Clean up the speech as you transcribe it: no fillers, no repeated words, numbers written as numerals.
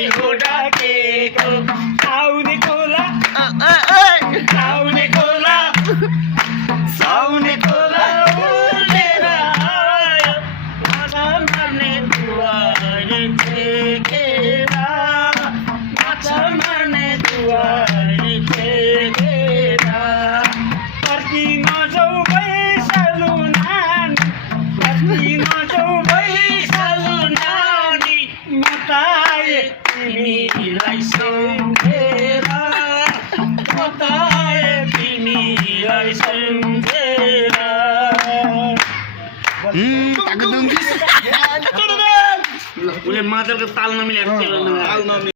तिमीलाई हो डाकेको आउने खोला आउने खोला साउने खोला उडेर आयो माछा मार्ने दुवारे टेकेर माछा मार्ने दुवारे टेकेर पर्खी नजाऊ भैँसालु नानी पर्खी नजाऊ भैँसालु नानी बताए तिमीलाई सम्झेर बताए तिमीलाई सम्झेर उसले मादलको ताल नमिलेको